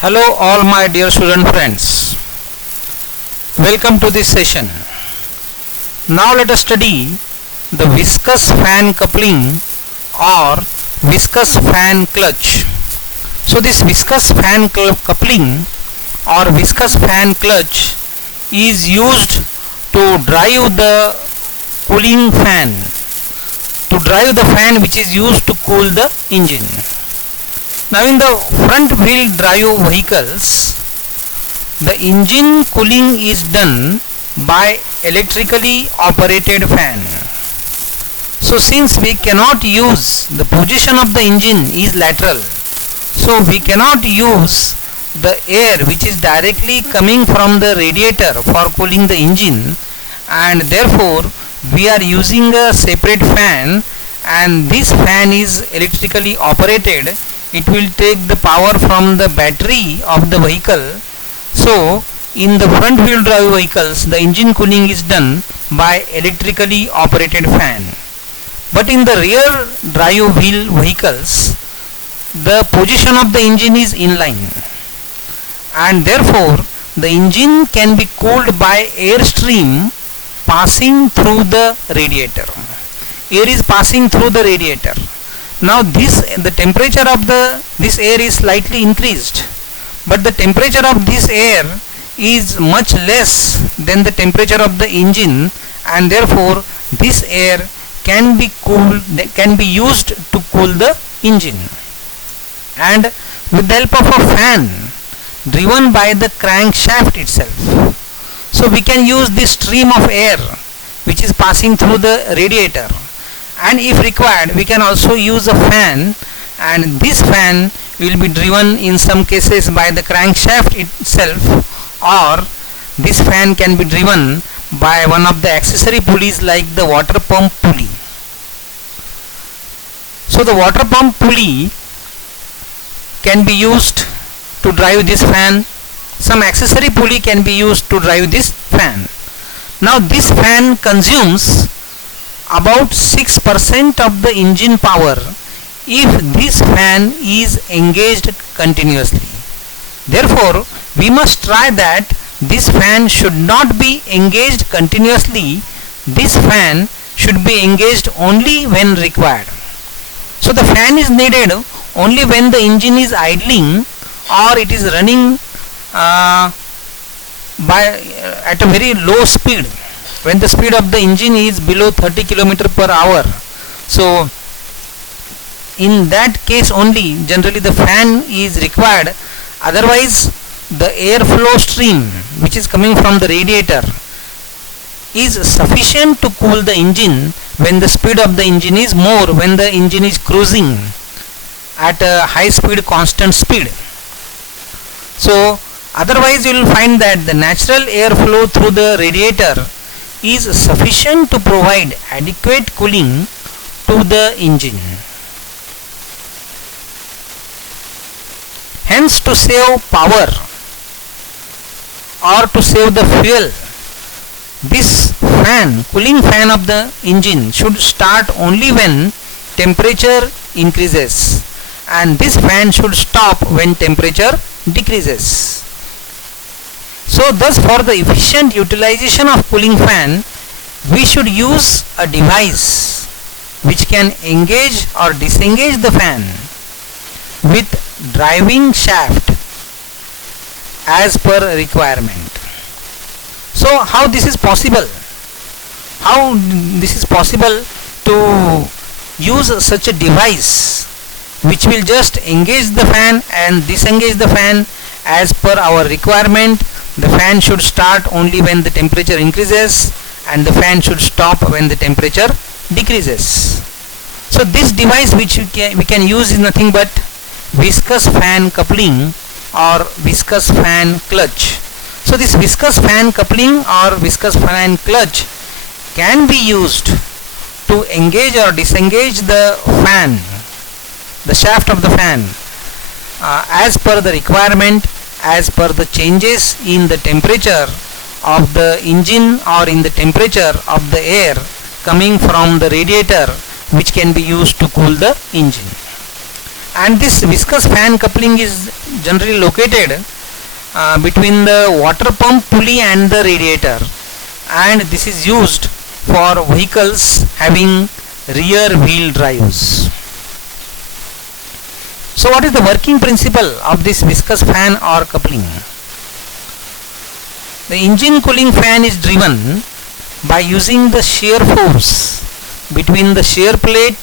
Hello all my dear student friends. Welcome to this session. Now let us study the viscous fan coupling or viscous fan clutch. So this viscous fan coupling or viscous fan clutch is used to drive the cooling fan, to drive the fan which is used to cool the engine. Now in the front wheel drive vehicles, the engine cooling is done by electrically operated fan. So since we cannot use, the position of the engine is lateral, so we cannot use the air which is directly coming from the radiator for cooling the engine, and therefore we are using a separate fan, and this fan is electrically operated. It will take the power from the battery of the vehicle. So in the front wheel drive vehicles, the engine cooling is done by electrically operated fan. But in the rear drive wheel vehicles, the position of the engine is inline, and therefore the engine can be cooled by air stream passing through the radiator. Air is passing through the radiator. Now the temperature of this air is slightly increased, but the temperature of this air is much less than the temperature of the engine, and therefore this air can be used to cool the engine. And with the help of a fan driven by the crankshaft itself, so we can use this stream of air which is passing through the radiator. And if required, we can also use a fan, and this fan will be driven in some cases by the crankshaft itself, or this fan can be driven by one of the accessory pulleys like the water pump pulley. So the water pump pulley can be used to drive this fan. Some accessory pulley can be used to drive this fan. Now this fan consumes about 6% of the engine power if this fan is engaged continuously. Therefore, we must try that this fan should not be engaged continuously. This fan should be engaged only when required. So the fan is needed only when the engine is idling or it is running at a very low speed, when the speed of the engine is below 30 km per hour. So in that case only generally the fan is required. Otherwise the airflow stream which is coming from the radiator is sufficient to cool the engine when the speed of the engine is more, when the engine is cruising at a high speed, constant speed. So otherwise you will find that the natural airflow through the radiator is sufficient to provide adequate cooling to the engine. Hence, to save power or to save the fuel, this fan, cooling fan of the engine, should start only when temperature increases, and this fan should stop when temperature decreases. So thus, for the efficient utilization of cooling fan, we should use a device which can engage or disengage the fan with driving shaft as per requirement. So how this is possible? How this is possible to use such a device which will just engage the fan and disengage the fan as per our requirement? The fan should start only when the temperature increases, and the fan should stop when the temperature decreases. So this device which we can use is nothing but viscous fan coupling or viscous fan clutch. So this viscous fan coupling or viscous fan clutch can be used to engage or disengage the fan, the shaft of the fan, as per the requirement, as per the changes in the temperature of the engine or in the temperature of the air coming from the radiator, which can be used to cool the engine. And this viscous fan coupling is generally located between the water pump pulley and the radiator, and this is used for vehicles having rear wheel drives. So what is the working principle of this viscous fan or coupling? The engine cooling fan is driven by using the shear force between the shear plate,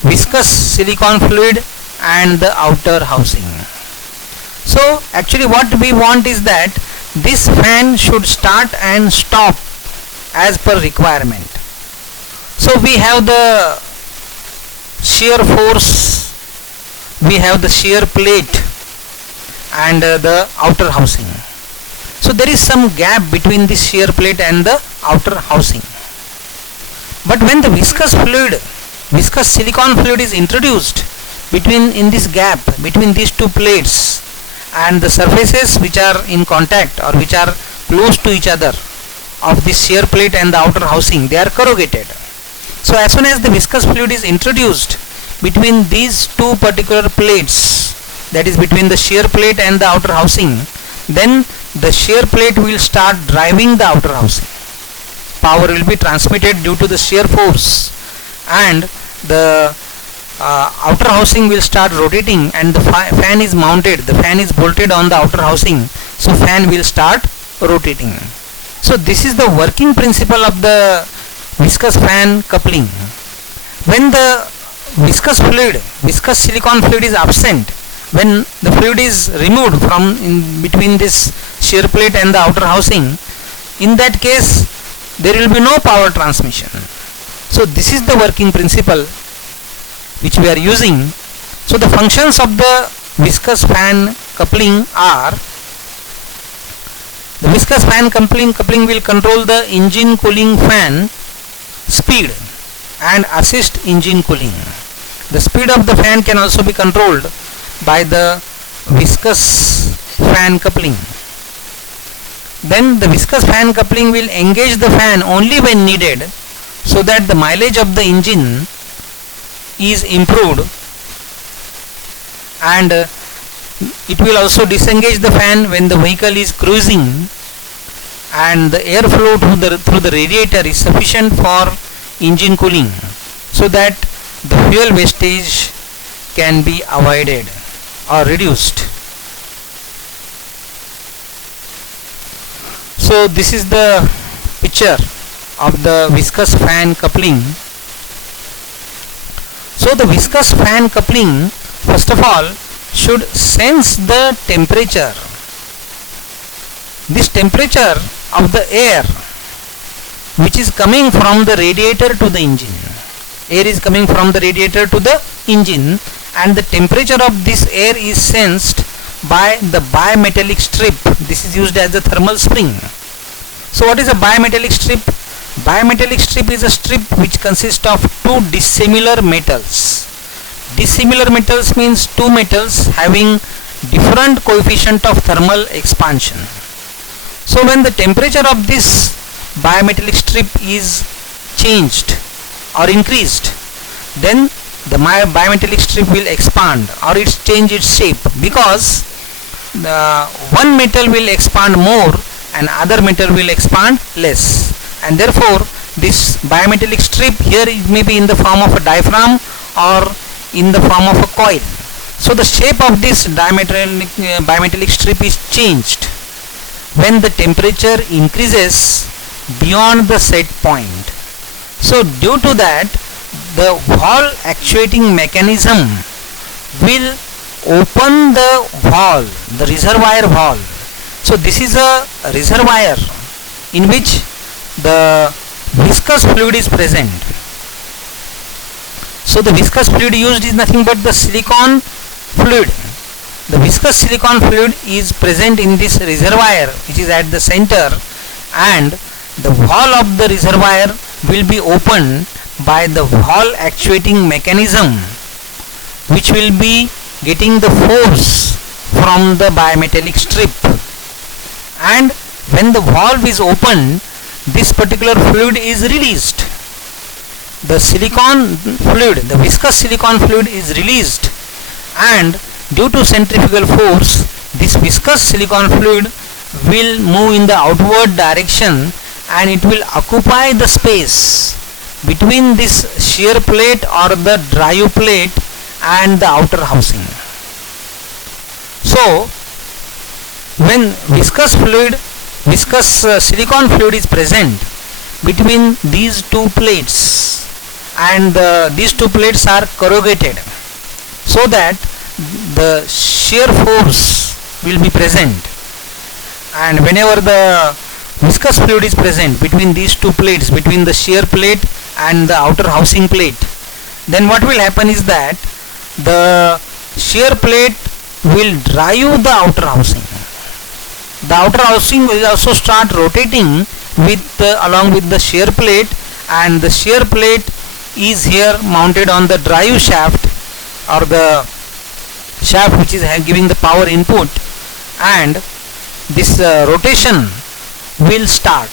viscous silicon fluid and the outer housing. So actually what we want is that this fan should start and stop as per requirement. So we have the shear force, we have the shear plate and the outer housing. So there is some gap between the shear plate and the outer housing. But when the viscous silicon fluid is introduced in this gap between these two plates, and the surfaces which are in contact or which are close to each other of this shear plate and the outer housing, they are corrugated. So as soon as the viscous fluid is introduced between these two particular plates, that is between the shear plate and the outer housing, then the shear plate will start driving the outer housing. Power will be transmitted due to the shear force, and the outer housing will start rotating, and the fan is mounted, the fan is bolted on the outer housing, so fan will start rotating. So this is the working principle of the viscous fan coupling. When the viscous silicon fluid is absent, when the fluid is removed from in between this shear plate and the outer housing, in that case there will be no power transmission. So this is the working principle which we are using. So the functions of the viscous fan coupling are: the viscous fan coupling will control the engine cooling fan speed and assist engine cooling. The speed of the fan can also be controlled by the viscous fan coupling. Then the viscous fan coupling will engage the fan only when needed, so that the mileage of the engine is improved, and it will also disengage the fan when the vehicle is cruising and the airflow through the radiator is sufficient for engine cooling, so that the fuel wastage can be avoided or reduced. So this is the picture of the viscous fan coupling. So the viscous fan coupling, first of all, should sense the temperature. This temperature of the air which is coming from the radiator to the engine. Air is coming from the radiator to the engine, and the temperature of this air is sensed by the bimetallic strip. This is used as the thermal spring. So what is a bimetallic strip? Bimetallic strip is a strip which consists of two dissimilar metals. Dissimilar metals means two metals having different coefficient of thermal expansion. So when the temperature of this bimetallic strip is changed or increased, then the bimetallic strip will expand or change its shape, because one metal will expand more and other metal will expand less, and therefore this bimetallic strip here it may be in the form of a diaphragm or in the form of a coil. So the shape of this bimetallic strip is changed when the temperature increases beyond the set point. So due to that, the valve actuating mechanism will open the valve, the reservoir valve. So this is a reservoir in which the viscous fluid is present. So the viscous fluid used is nothing but the silicon fluid. The viscous silicon fluid is present in this reservoir which is at the center, and the valve of the reservoir will be opened by the valve actuating mechanism, which will be getting the force from the bimetallic strip. And when the valve is opened, this particular fluid is released. The silicon fluid, the viscous silicon fluid is released, and due to centrifugal force, this viscous silicon fluid will move in the outward direction and it will occupy the space between this shear plate or the dry plate and the outer housing. So when viscous silicon fluid is present between these two plates, and these two plates are corrugated, so that the shear force will be present, and whenever the viscous fluid is present between these two plates, between the shear plate and the outer housing plate, then what will happen is that the shear plate will drive the outer housing. The outer housing will also start rotating with along with the shear plate, and the shear plate is here mounted on the drive shaft, or the shaft which is giving the power input, and this rotation will start.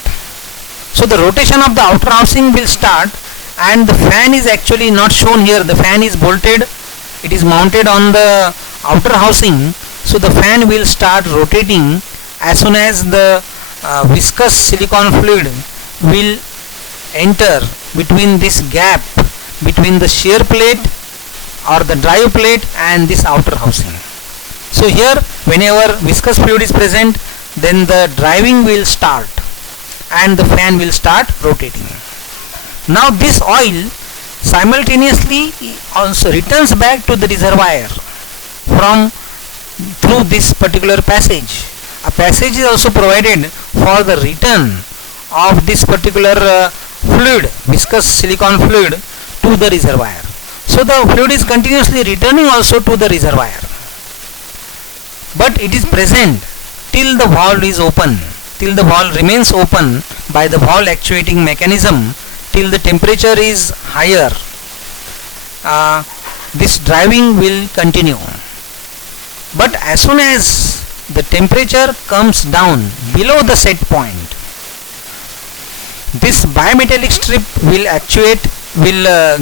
So the rotation of the outer housing will start, and the fan is actually not shown here. The fan is bolted, it is mounted on the outer housing, so the fan will start rotating as soon as the viscous silicon fluid will enter between this gap between the shear plate or the dry plate and this outer housing. So here, whenever viscous fluid is present, then the driving will start and the fan will start rotating. Now this oil simultaneously also returns back to the reservoir through this particular passage. A passage is also provided for the return of this particular fluid, viscous silicon fluid, to the reservoir. So the fluid is continuously returning also to the reservoir, but it is present till the valve is open, till the valve remains open by the valve actuating mechanism, till the temperature is higher. This driving will continue, but as soon as the temperature comes down below the set point, this bimetallic strip will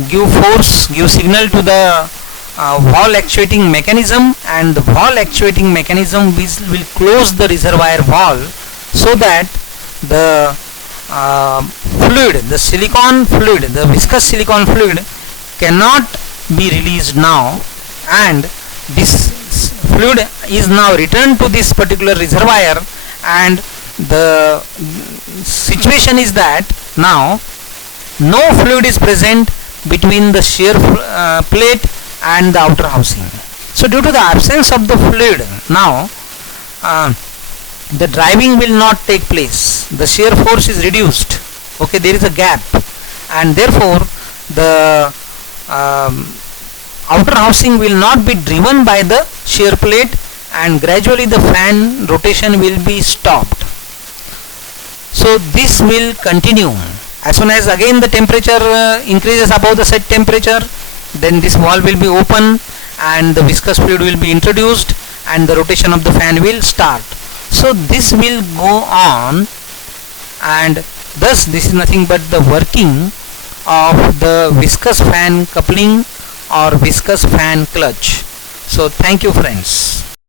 give signal to the valve actuating mechanism, and the valve actuating mechanism will close the reservoir valve, so that the fluid, the silicon fluid, the viscous silicon fluid cannot be released now, and this fluid is now returned to this particular reservoir, and the situation is that now no fluid is present between the shear plate and the outer housing. So due to the absence of the fluid, now the driving will not take place. The shear force is reduced. Okay, there is a gap, and therefore the outer housing will not be driven by the shear plate, and gradually the fan rotation will be stopped. So this will continue. As soon as again the temperature increases above the set temperature, then this valve will be open and the viscous fluid will be introduced and the rotation of the fan will start. So this will go on, and thus this is nothing but the working of the viscous fan coupling or viscous fan clutch. So thank you friends.